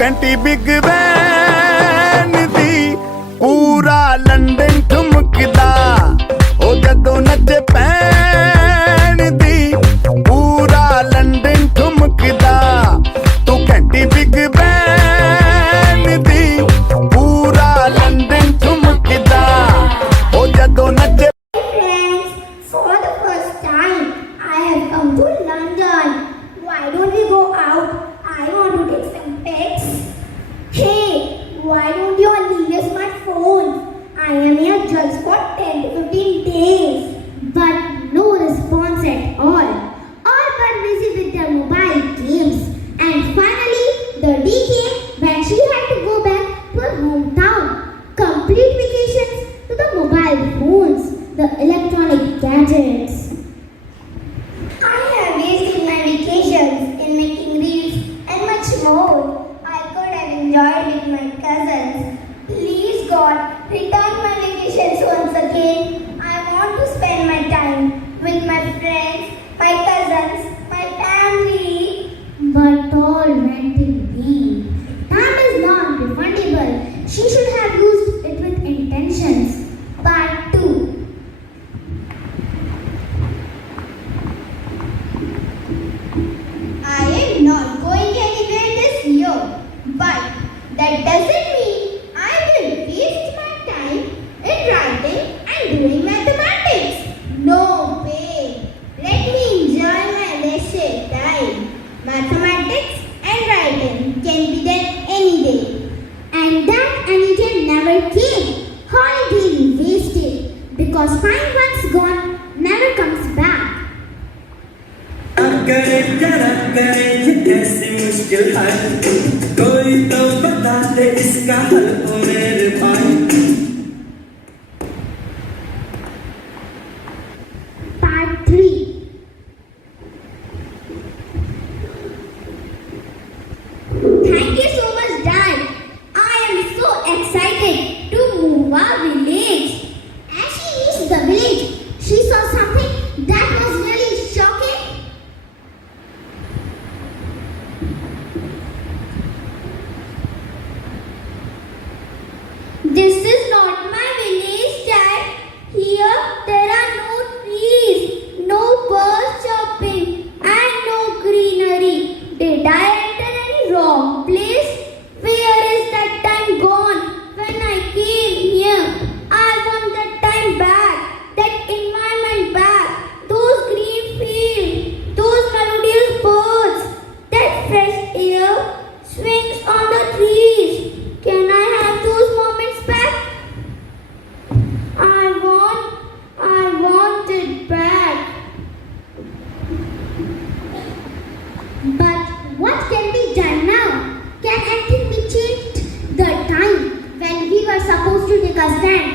ਘੰਟੀ big ban ਦੀ ਪੂਰਾ London ਠੁਮਕਦਾ ਉਹ ਜਦੋਂ ਨੱਚੇ ਪੈਣ ਦੀ ਪੂਰਾ ਲੰਡਨ ਠੁਮਕਦਾ ਤੂੰ ਘੰਟੀ ਬਿਗ ਬੈਨ ਦੀ ਪੂਰਾ ਲੰਡਨ ਠੁਮਕਦਾ ਉਹ ਜਦੋਂ ਨੱਚੇ For the first time, I have come to London. Why don't we go out? I want to take some pics. Hey, why don't you all leave your smartphones? I am here just for 10 to 15 days. But no response at all. All but busy with their mobile games. And finally, the day came when she had to go back to her hometown. Complete vacations to the mobile phones, the electronic gadgets. I have wasted my vacations in making reels and much more. I could have enjoyed with my cousins. Please God, return my vacations once again. I want to spend my time with my friends, my cousins, my family. But all went in vain. Time is non-refundable. She should have used it with intentions. Part 2. I am not going anywhere this year, but that doesn't mean I will waste my time in writing and doing mathematics. No way. Let me enjoy my leisure time. Mathematics and writing can be done any day. And that anything never came. Holiday wasted. Because fine once gone never comes back. करे जरा करे ये कैसी मुश्किल हल कोई तो बता दे इसका हल ओ मेरे भाई Part 3. Thank you so much, Dad. I am so excited to move our village. As she reached the village, she saw something that was really shocking. This is not my village, Dad. Here there are no trees, no birds chirping, and no greenery. Did I enter any wrong place? Where is that time gone when I came here? I want that time back, that environment back, those green fields, those melodious birds, that fresh air swings on the trees. Can I have those moments back? I want it back. But what can be done now? Can anything be changed? The time when we were supposed to take a stand